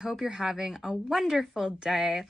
Hope you're having a wonderful day.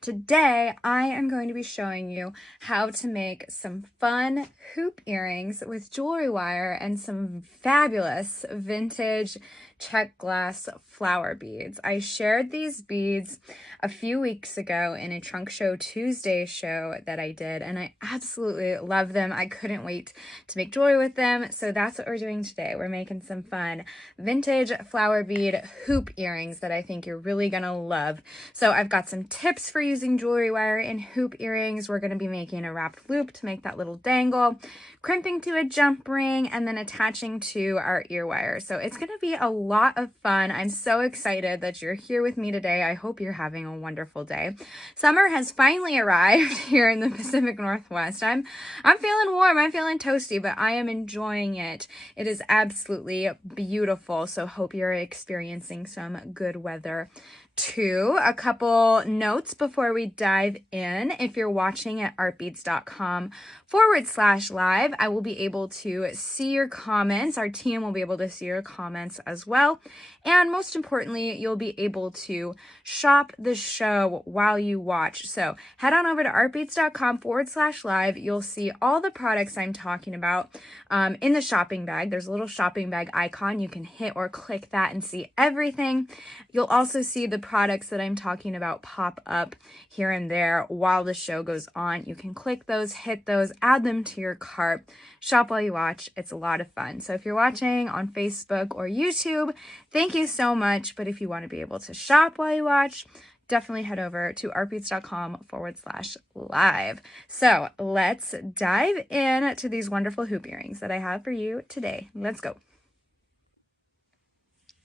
Today, I am going to be showing you how to make some fun hoop earrings with jewelry wire and some fabulous vintage Czech glass flower beads. I shared these beads a few weeks ago in a Trunk Show Tuesday show that I did, and I absolutely love them. I couldn't wait to make jewelry with them, so that's what we're doing today. We're making some fun vintage flower bead hoop earrings that I think you're really gonna love. So I've got some tips for using jewelry wire in hoop earrings. We're gonna be making a wrapped loop to make that little dangle, crimping to a jump ring, and then attaching to our ear wire. So it's gonna be a lot of fun. I'm so excited that you're here with me today. I hope you're having a wonderful day. Summer has finally arrived here in the Pacific Northwest. I'm feeling warm, I'm feeling toasty, but I am enjoying it. It is absolutely beautiful. So hope you're experiencing some good weather too. A couple notes before we dive in. If you're watching at artbeads.com/live, I will be able to see your comments. Our team will be able to see your comments as well. And most importantly, you'll be able to shop the show while you watch. So head on over to artbeads.com/live. You'll see all the products I'm talking about in the shopping bag. There's a little shopping bag icon. You can hit or click that and see everything. You'll also see the products that I'm talking about pop up here and there while the show goes on. You can click those, hit those, add them to your cart, shop while you watch. It's a lot of fun. So if you're watching on Facebook or YouTube, thank you so much. But if you want to be able to shop while you watch, definitely head over to artbeads.com/live. So let's dive in to these wonderful hoop earrings that I have for you today. Let's go.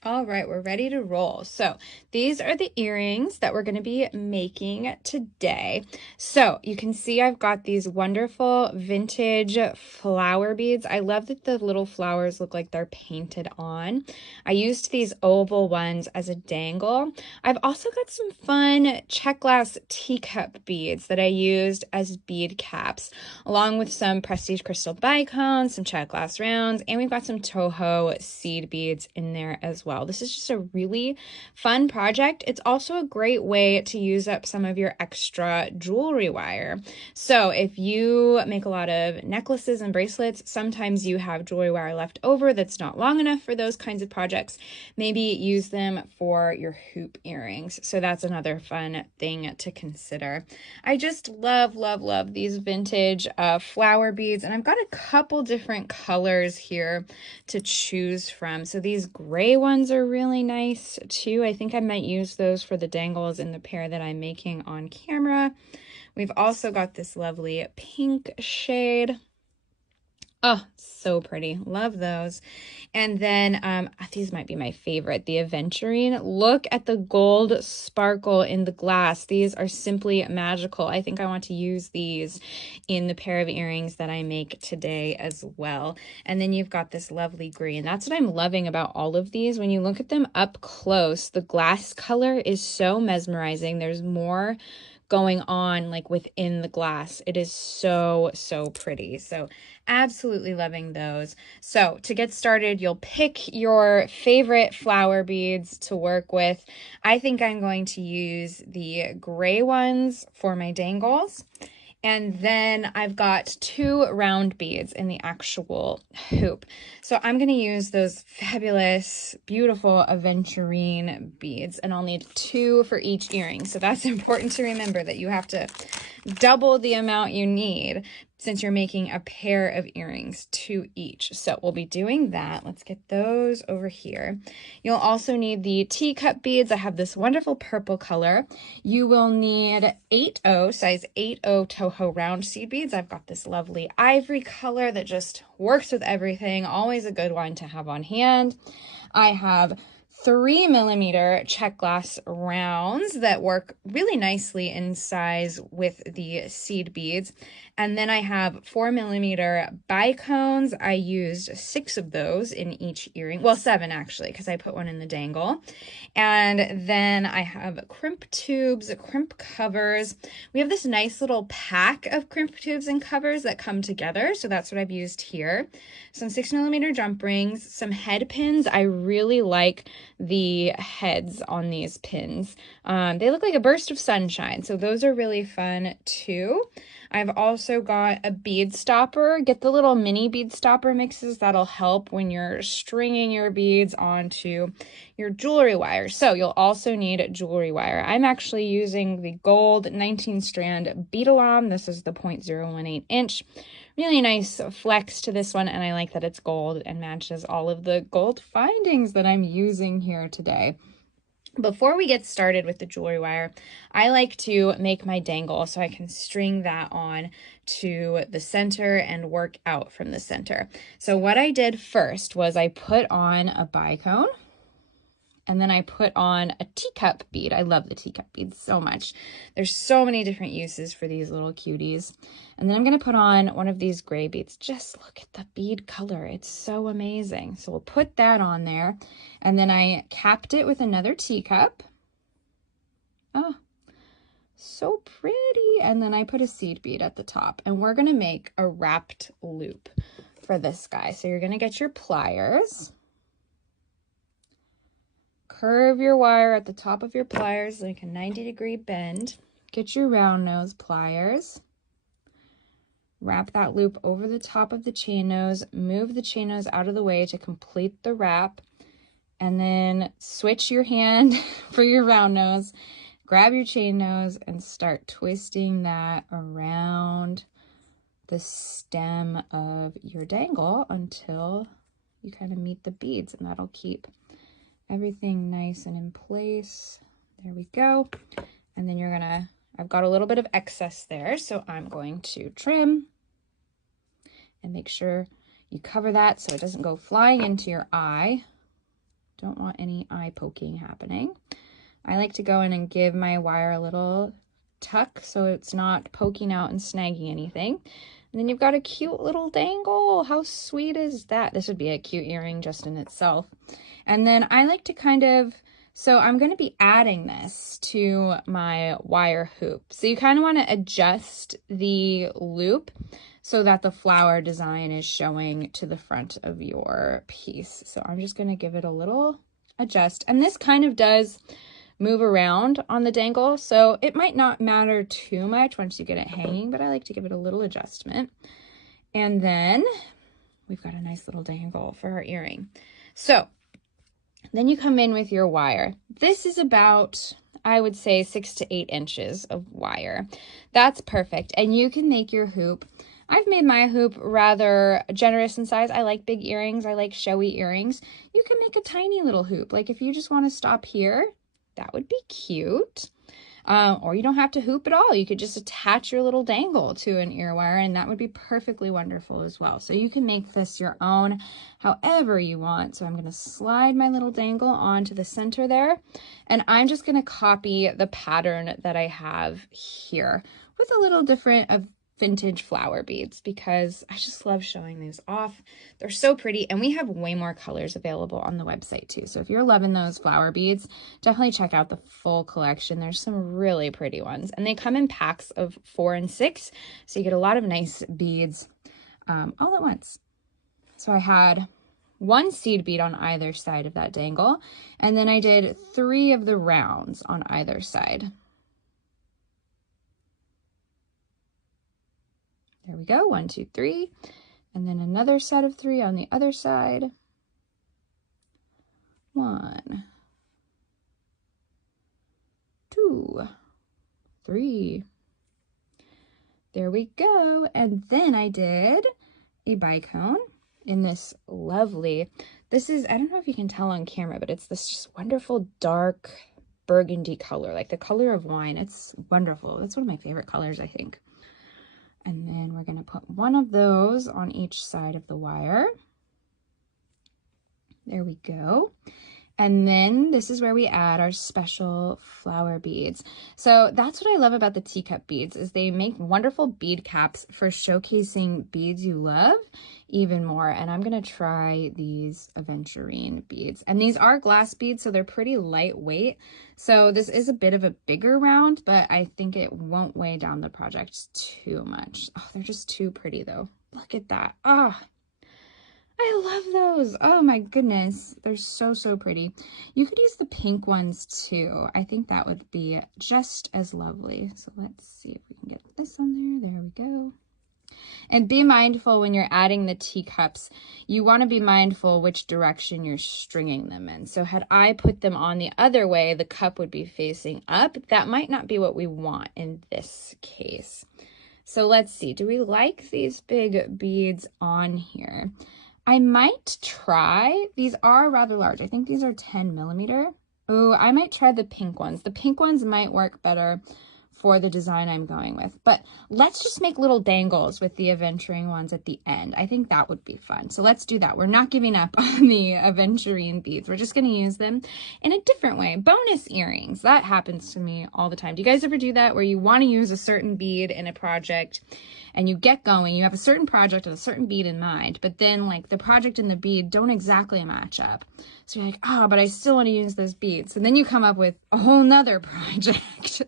All right, we're ready to roll. So these are the earrings that we're going to be making today. So you can see I've got these wonderful vintage flower beads. I love that the little flowers look like they're painted on. I used these oval ones as a dangle. I've also got some fun Czech glass teacup beads that I used as bead caps, along with some prestige crystal bicones, some Czech glass rounds, and we've got some Toho seed beads in there as well. This is just a really fun project. It's also a great way to use up some of your extra jewelry wire. So if you make a lot of necklaces and bracelets, sometimes you have jewelry wire left over that's not long enough for those kinds of projects. Maybe use them for your hoop earrings. So that's another fun thing to consider. I just love these vintage flower beads, and I've got a couple different colors here to choose from. So these gray ones are really nice too. I think I might use those for the dangles in the pair that I'm making on camera. We've also got this lovely pink shade. Oh, so pretty. Love those. And then these might be my favorite, the aventurine. Look at the gold sparkle in the glass. These are simply magical. I think I want to use these in the pair of earrings that I make today as well. And then you've got this lovely green. That's what I'm loving about all of these. When you look at them up close, the glass color is so mesmerizing. There's more going on like within the glass. It is so pretty. So absolutely loving those. So to get started, you'll pick your favorite flower beads to work with. I think I'm going to use the gray ones for my dangles. And then I've got 2 round beads in the actual hoop. So I'm going to use those fabulous, beautiful aventurine beads, and I'll need 2 for each earring. So that's important to remember, that you have to double the amount you need since you're making a pair of earrings, 2 each. So we'll be doing that. Let's get those over here. You'll also need the teacup beads. I have this wonderful purple color. You will need 8/0, size 8/0 Toho round seed beads. I've got this lovely ivory color that just works with everything. Always a good one to have on hand. I have 3mm Czech glass rounds that work really nicely in size with the seed beads. And then I have 4mm bicones. I used 6 of those in each earring. Well, 7 actually, because I put one in the dangle. And then I have crimp tubes, crimp covers. We have this nice little pack of crimp tubes and covers that come together. So that's what I've used here. Some 6mm jump rings, some head pins. I really like the heads on these pins. They look like a burst of sunshine, so those are really fun too. I've also got a bead stopper. Get the little mini bead stopper mixes. That'll help when you're stringing your beads onto your jewelry wire. So you'll also need jewelry wire. I'm actually using the gold 19 strand Beadalon. This is the 0.018 inch. Really nice flex to this one, and I like that it's gold and matches all of the gold findings that I'm using here today. Before we get started with the jewelry wire, I like to make my dangle so I can string that on to the center and work out from the center. So what I did first was I put on a bicone, and then I put on a teacup bead. I love the teacup beads so much. There's so many different uses for these little cuties. And then I'm going to put on one of these gray beads. Just look at the bead color. It's so amazing. So we'll put that on there. And then I capped it with another teacup. Oh, so pretty. And then I put a seed bead at the top. And we're going to make a wrapped loop for this guy. So you're going to get your pliers. Curve your wire at the top of your pliers like a 90-degree bend. Get your round nose pliers. Wrap that loop over the top of the chain nose. Move the chain nose out of the way to complete the wrap. And then switch your hand for your round nose. Grab your chain nose and start twisting that around the stem of your dangle until you kind of meet the beads, and that'll keep everything nice and in place. There we go. And then I've got a little bit of excess there, so I'm going to trim and make sure you cover that so it doesn't go flying into your eye. Don't want any eye poking happening. I like to go in and give my wire a little tuck so it's not poking out and snagging anything. And then you've got a cute little dangle. How sweet is that? This would be a cute earring just in itself. And then I like to so I'm going to be adding this to my wire hoop. So you kind of want to adjust the loop so that the flower design is showing to the front of your piece. So I'm just going to give it a little adjust. And this kind of does move around on the dangle, so it might not matter too much once you get it hanging, but I like to give it a little adjustment. And then we've got a nice little dangle for our earring. So then you come in with your wire. This is about, I would say, 6 to 8 inches of wire. That's perfect. And you can make your hoop. I've made my hoop rather generous in size. I like big earrings. I like showy earrings. You can make a tiny little hoop. Like if you just want to stop here, that would be cute. Or you don't have to hoop at all. You could just attach your little dangle to an ear wire, and that would be perfectly wonderful as well. So you can make this your own however you want. So I'm going to slide my little dangle onto the center there, and I'm just going to copy the pattern that I have here with a little different of vintage flower beads because I just love showing these off. They're so pretty, and we have way more colors available on the website too. So if you're loving those flower beads, definitely check out the full collection. There's some really pretty ones, and they come in packs of 4 and 6, so you get a lot of nice beads all at once. So I had 1 seed bead on either side of that dangle, and then I did 3 of the rounds on either side. There we go, 1, 2, 3, and then another set of 3 on the other side. 1, 2, 3. There we go. And then I did a bicone in this lovely, this is, I don't know if you can tell on camera, but it's this just wonderful dark burgundy color, like the color of wine. It's wonderful. It's one of my favorite colors, I think. And then we're going to put 1 of those on each side of the wire. There we go. And then this is where we add our special flower beads. So that's what I love about the teacup beads, is they make wonderful bead caps for showcasing beads you love even more. And I'm going to try these aventurine beads. And these are glass beads, so they're pretty lightweight. So this is a bit of a bigger round, but I think it won't weigh down the project too much. Oh, they're just too pretty though. Look at that. Ah. I love those. Oh my goodness. They're so, so pretty. You could use the pink ones too. I think that would be just as lovely. So let's see if we can get this on there. There we go. And be mindful when you're adding the teacups, you want to be mindful which direction you're stringing them in. So had I put them on the other way, the cup would be facing up. That might not be what we want in this case. So let's see, do we like these big beads on here? I might try, these are rather large. I think these are 10 millimeter. Oh, I might try the pink ones. The pink ones might work better for the design I'm going with, but let's just make little dangles with the aventurine ones at the end. I think that would be fun. So let's do that. We're not giving up on the aventurine beads. We're just going to use them in a different way. Bonus earrings. That happens to me all the time. Do you guys ever do that where you want to use a certain bead in a project and you get going, you have a certain project with a certain bead in mind, but then like the project and the bead don't exactly match up. So you're like, oh, but I still want to use those beads. And then you come up with a whole nother project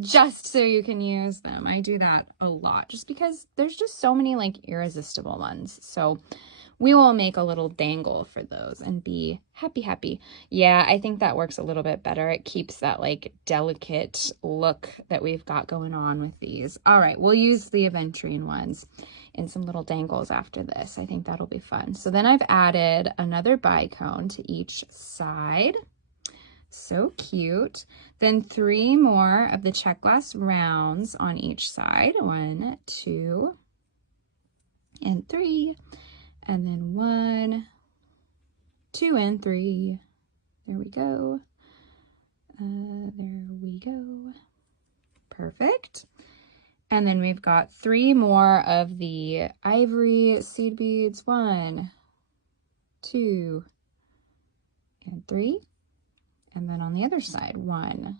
just so you can use them. I do that a lot just because there's just so many like irresistible ones. So we will make a little dangle for those and be happy. Yeah, I think that works a little bit better. It keeps that like delicate look that we've got going on with these. All right, we'll use the aventurine ones in some little dangles after this. I think that'll be fun. So then I've added another bicone to each side. So cute. Then 3 more of the Czech glass rounds on each side. 1, 2, and 3. And then 1, 2, and 3. There we go. There we go. Perfect. And then we've got 3 more of the ivory seed beads. 1, 2, and 3. And then on the other side, 1,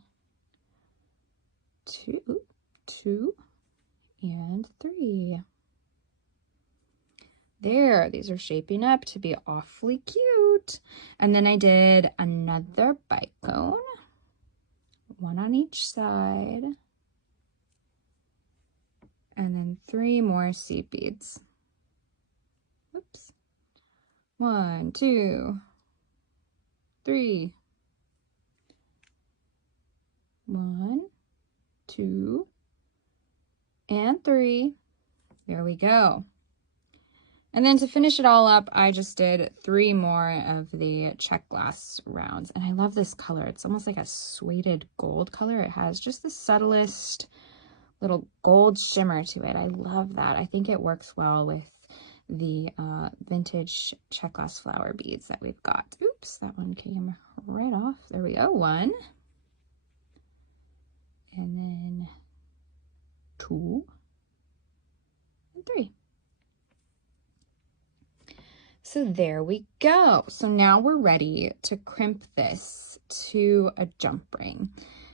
2, and 3. There, these are shaping up to be awfully cute. And then I did another bicone, 1 on each side, and then 3 more seed beads. Oops. 1, 2, 3. 1, 2, and 3. There we go. And then to finish it all up, I just did 3 more of the Czech glass rounds. And I love this color. It's almost like a suede gold color. It has just the subtlest little gold shimmer to it. I love that. I think it works well with the vintage Czech glass flower beads that we've got. Oops, that one came right off. There we go. 1. And then 2 and 3. So there we go. So now we're ready to crimp this to a jump ring.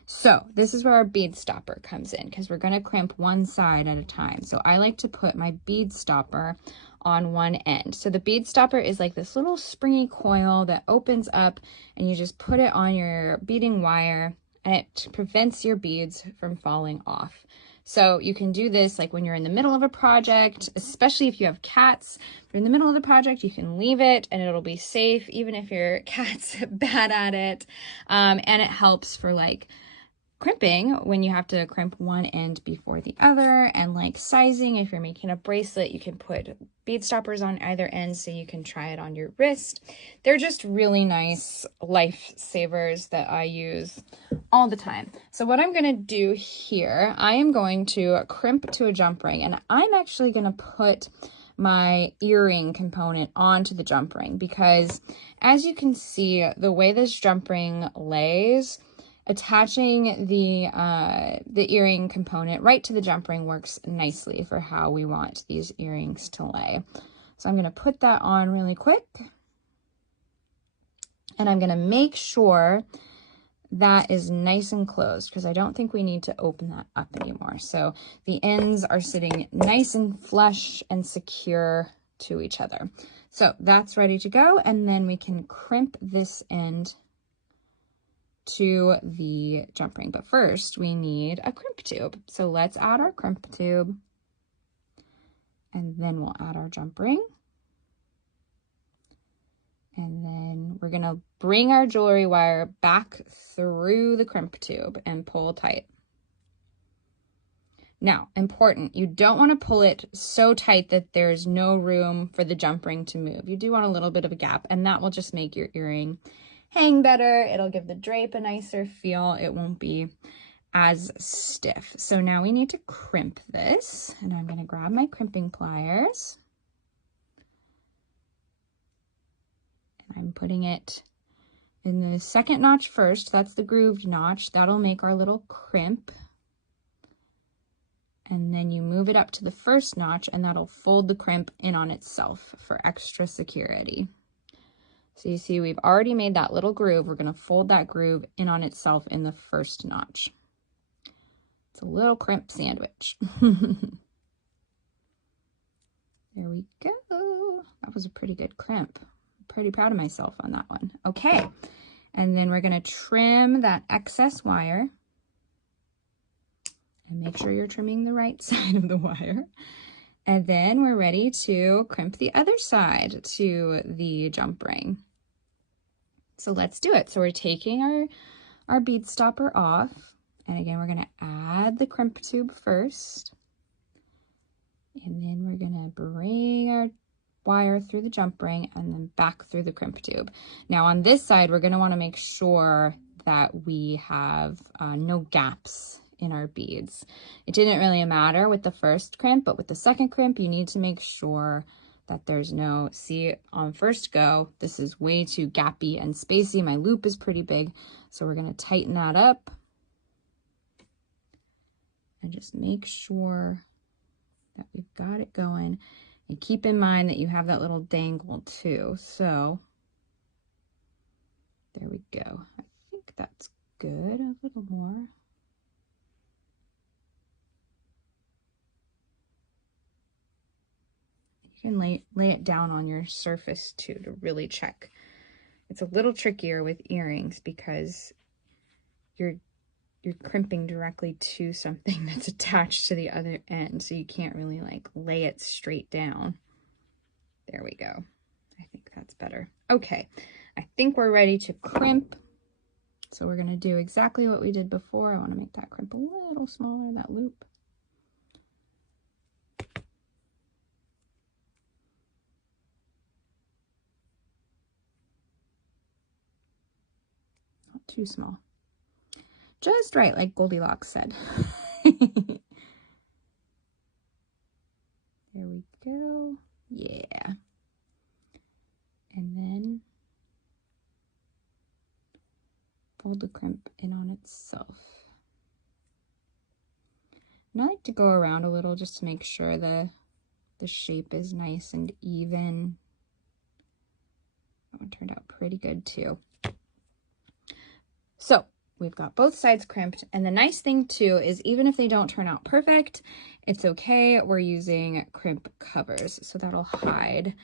So this is where our bead stopper comes in because we're going to crimp one side at a time. So I like to put my bead stopper on one end. So the bead stopper is like this little springy coil that opens up and you just put it on your beading wire and it prevents your beads from falling off. So you can do this like when you're in the middle of a project, especially if you have cats. If you're in the middle of the project, you can leave it and it'll be safe, even if your cat's bad at it. And it helps for like crimping when you have to crimp one end before the other, and like sizing. If you're making a bracelet, you can put bead stoppers on either end so you can try it on your wrist. They're just really nice lifesavers that I use all the time. So what I'm going to do here, I am going to crimp to a jump ring, and I'm actually going to put my earring component onto the jump ring because as you can see, the way this jump ring lays, attaching the earring component right to the jump ring works nicely for how we want these earrings to lay. So I'm going to put that on really quick, and I'm going to make sure that is nice and closed because I don't think we need to open that up anymore. So the ends are sitting nice and flush and secure to each other. So that's ready to go, and then we can crimp this end to the jump ring. But first we need a crimp tube. So let's add our crimp tube, and then we'll add our jump ring. And then we're gonna bring our jewelry wire back through the crimp tube and pull tight. Now, important, you don't want to pull it so tight that there's no room for the jump ring to move. You do want a little bit of a gap, and that will just make your earring hang better. It'll give the drape a nicer feel. It won't be as stiff. So now we need to crimp this, and I'm going to grab my crimping pliers. And I'm putting it in the second notch first. That's the grooved notch. That'll make our little crimp. And then you move it up to the first notch, and that'll fold the crimp in on itself for extra security. So you see we've already made that little groove. We're going to fold that groove in on itself in the first notch. It's a little crimp sandwich. There we go. That was a pretty good crimp. I'm pretty proud of myself on that one. Okay, and then we're going to trim that excess wire. And make sure you're trimming the right side of the wire. And then we're ready to crimp the other side to the jump ring. So let's do it. So we're taking our bead stopper off. And again, we're going to add the crimp tube first. And then we're going to bring our wire through the jump ring and then back through the crimp tube. Now on this side, we're going to want to make sure that we have no gaps in our beads. It didn't really matter with the first crimp, but with the second crimp, you need to make sure that there's no, see on first go, this is way too gappy and spacey. My loop is pretty big. So we're going to tighten that up and just make sure that we've got it going. And keep in mind that you have that little dangle too. So there we go. I think that's good. A little more. You can lay it down on your surface too to really check. It's a little trickier with earrings because you're crimping directly to something that's attached to the other end, so you can't really like lay it straight down. There we go. I think that's better. Okay, I think we're ready to crimp. So we're going to do exactly what we did before. I want to make that crimp a little smaller, that loop. Too small. Just right, like Goldilocks said. There we go. Yeah. And then fold the crimp in on itself. And I like to go around a little just to make sure the shape is nice and even. That one turned out pretty good too. So we've got both sides crimped, and the nice thing too is even if they don't turn out perfect, it's okay. We're using crimp covers, so that'll hide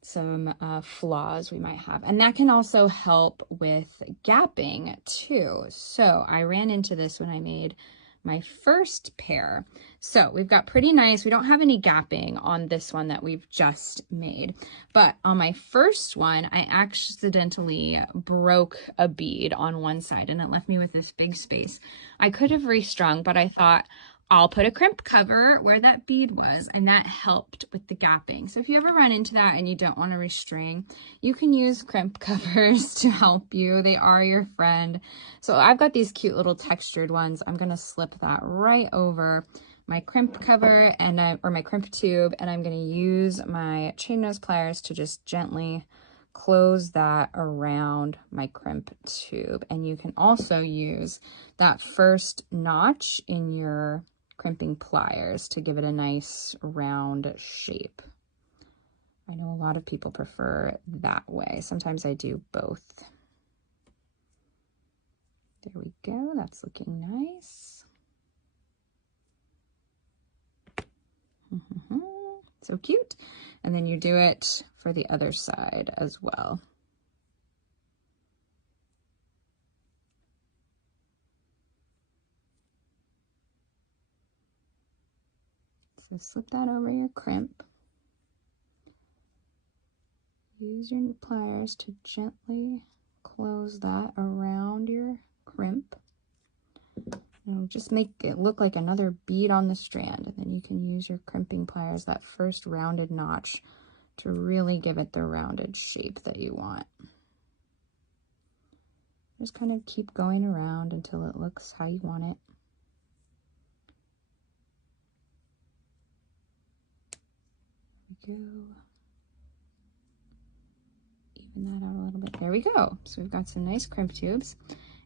some flaws we might have, and that can also help with gapping too. So I ran into this when I made my first pair. So we've got pretty nice, we don't have any gapping on this one that we've just made, but on my first one, I accidentally broke a bead on one side and it left me with this big space. I could have restrung, but I thought I'll put a crimp cover where that bead was, and that helped with the gapping. So if you ever run into that and you don't want to restring, you can use crimp covers to help you. They are your friend. So I've got these cute little textured ones. I'm going to slip that right over my crimp cover and or my crimp tube, and I'm going to use my chain nose pliers to just gently close that around my crimp tube. And you can also use that first notch in your crimping pliers to give it a nice round shape. I know a lot of people prefer that way. Sometimes I do both. There we go. That's looking nice. So cute. And then you do it for the other side as well. So slip that over your crimp. Use your pliers to gently close that around your crimp. It'll just make it look like another bead on the strand, and then you can use your crimping pliers, that first rounded notch, to really give it the rounded shape that you want. Just kind of keep going around until it looks how you want it. There we go. Even that out a little bit. There we go. So we've got some nice crimp tubes.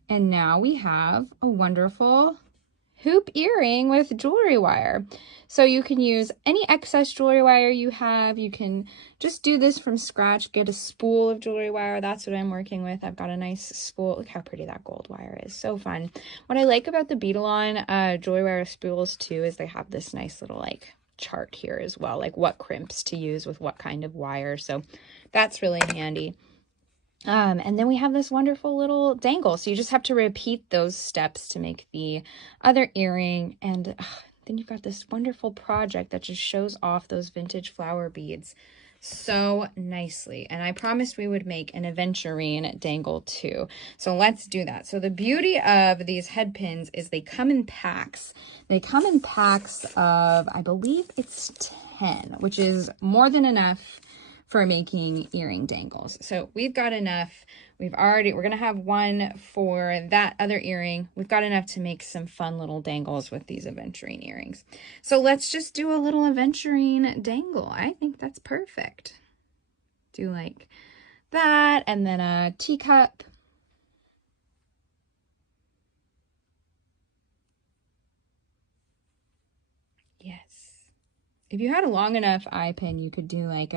And now we have a wonderful hoop earring with jewelry wire. So you can use any excess jewelry wire you have. You can just do this from scratch, get a spool of jewelry wire. That's what I'm working with. I've got a nice spool. Look how pretty that gold wire is. So fun. What I like about the Beadalon jewelry wire spools too is they have this nice little like chart here as well, like what crimps to use with what kind of wire. So that's really handy. And then we have this wonderful little dangle. So you just have to repeat those steps to make the other earring. And then you've got this wonderful project that just shows off those vintage flower beads so nicely. And I promised we would make an aventurine dangle too. So let's do that. So the beauty of these head pins is they come in packs. They come in packs of, I believe it's 10, which is more than enough for making earring dangles. So we've got enough. We're gonna have one for that other earring. We've got enough to make some fun little dangles with these aventurine earrings. So let's just do a little aventurine dangle. I think that's perfect. Do like that, and then a teacup. Yes. If you had a long enough eye pin, you could do like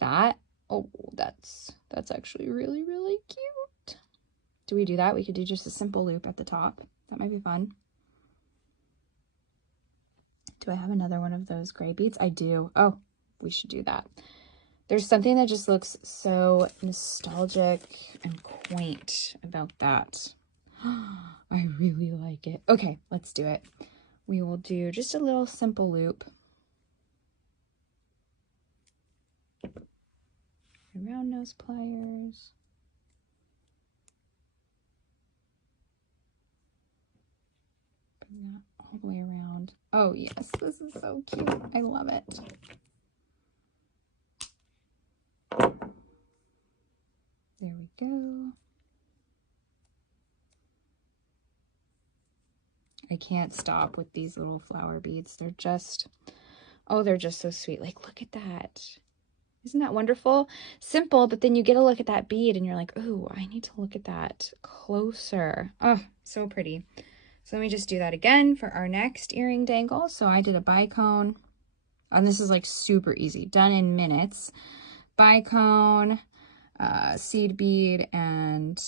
that. Oh, that's actually really, really cute. Do we do that? We could do just a simple loop at the top. That might be fun. Do I have another one of those gray beads? I do. Oh, we should do that. There's something that just looks so nostalgic and quaint about that. I really like it. Okay, let's do it. We will do just a little simple loop around those pliers. Bring that all the way around. Oh yes, this is so cute. I love it. There we go. I can't stop with these little flower beads. They're just, oh, they're just so sweet. Like, look at that. Isn't that wonderful? Simple, but then you get a look at that bead and you're like, ooh, I need to look at that closer. Oh, so pretty. So let me just do that again for our next earring dangle. So I did a bicone, and this is like super easy, done in minutes. Bicone, seed bead, and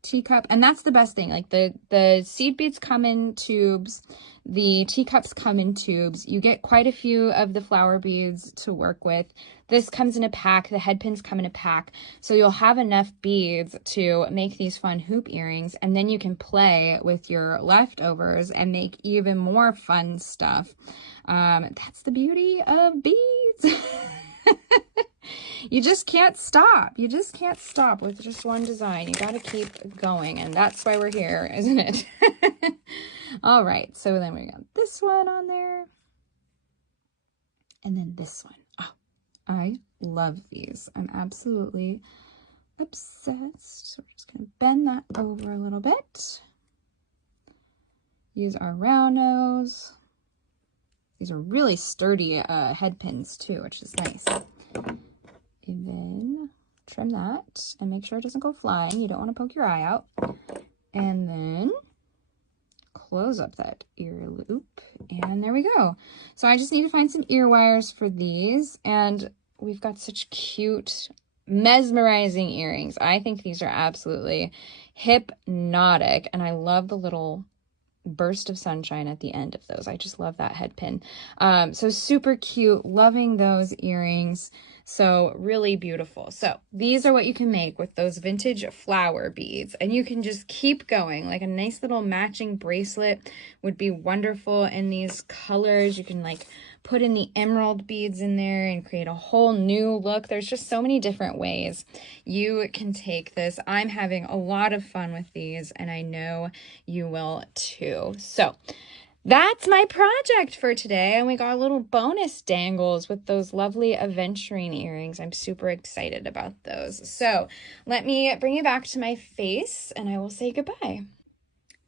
teacup. And that's the best thing. Like the seed beads come in tubes, the teacups come in tubes. You get quite a few of the flower beads to work with. This comes in a pack. The head pins come in a pack. So you'll have enough beads to make these fun hoop earrings, and then you can play with your leftovers and make even more fun stuff. That's the beauty of beads. You just can't stop. You just can't stop with just one design. You got to keep going, and that's why we're here, isn't it? All right, so then we got this one on there, and then this one. Oh, I love these. I'm absolutely obsessed. So we're just going to bend that over a little bit. Use our round nose. These are really sturdy head pins too, which is nice. And then trim that and make sure it doesn't go flying. You don't want to poke your eye out. And then close up that ear loop. And there we go. So I just need to find some ear wires for these. And we've got such cute, mesmerizing earrings. I think these are absolutely hypnotic. And I love the little burst of sunshine at the end of those. I just love that head pin. So super cute, loving those earrings. So really beautiful. So these are what you can make with those vintage flower beads, and you can just keep going. Like a nice little matching bracelet would be wonderful in these colors. You can like put in the emerald beads in there and create a whole new look. There's just so many different ways you can take this. I'm having a lot of fun with these, and I know you will too. So that's my project for today, and we got a little bonus dangles with those lovely aventurine earrings. I'm super excited about those. So let me bring you back to my face, and I will say goodbye.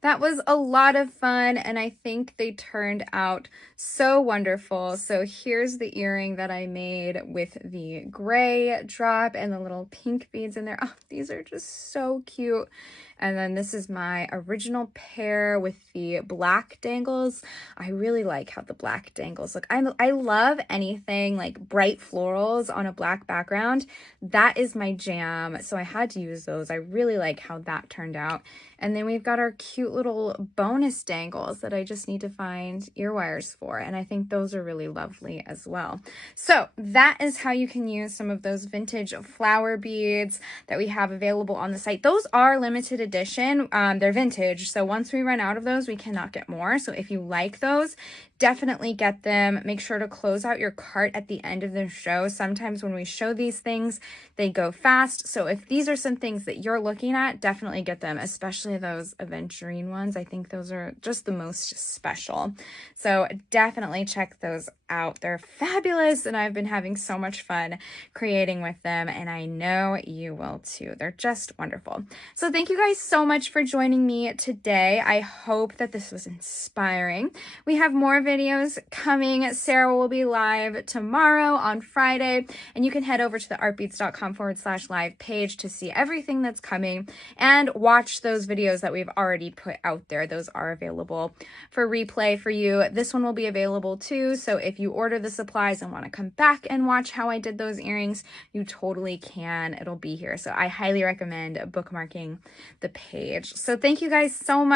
That was a lot of fun, and I think they turned out so wonderful. So here's the earring that I made with the gray drop and the little pink beads in there. Oh, these are just so cute. And then this is my original pair with the black dangles. I really like how the black dangles look. I love anything like bright florals on a black background. That is my jam. So I had to use those. I really like how that turned out. And then we've got our cute little bonus dangles that I just need to find ear wires for. And I think those are really lovely as well. So that is how you can use some of those vintage flower beads that we have available on the site. Those are limited edition. They're vintage. So once we run out of those, we cannot get more. So if you like those, definitely get them. Make sure to close out your cart at the end of the show. Sometimes when we show these things, they go fast. So if these are some things that you're looking at, definitely get them, especially those aventurine ones. I think those are just the most special. So definitely check those out. They're fabulous, and I've been having so much fun creating with them, and I know you will too. They're just wonderful. So thank you guys so much for joining me today. I hope that this was inspiring. We have more videos coming. Sarah will be live tomorrow on Friday, and you can head over to the artbeats.com/live page to see everything that's coming and watch those videos that we've already put out there. Those are available for replay for you. This one will be available too, so if you order the supplies and want to come back and watch how I did those earrings, you totally can. It'll be here. So I highly recommend bookmarking the page. So thank you guys so much.